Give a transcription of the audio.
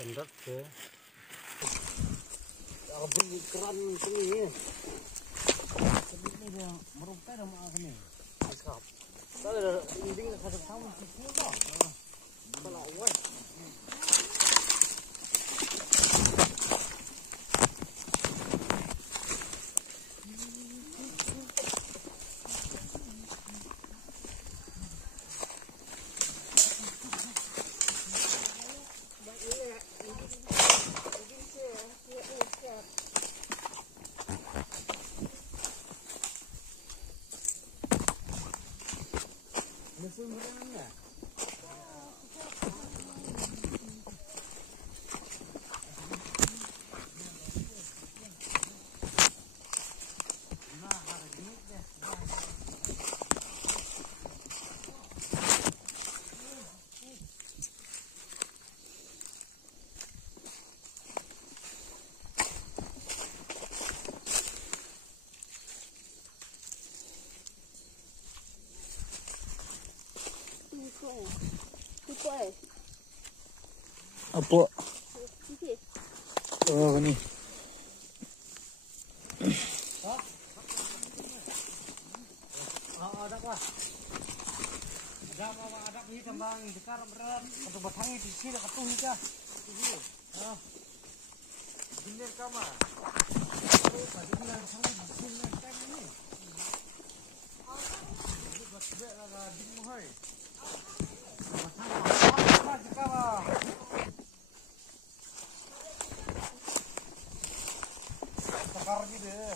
Sendok ke abang keran sini ini dia merumpai dah mak ni cakap tak ada dinding satu tahun sikit dah kalau awal apa? Oh ni. Ada apa? Ada ni tambang dekar berat atau batangi di sini ketung aja. Ini. Bener kama. Tadi bilang sama di sini kan ini. Ini buat bela di muhai. Apa sekarang? Sekarang ni deh.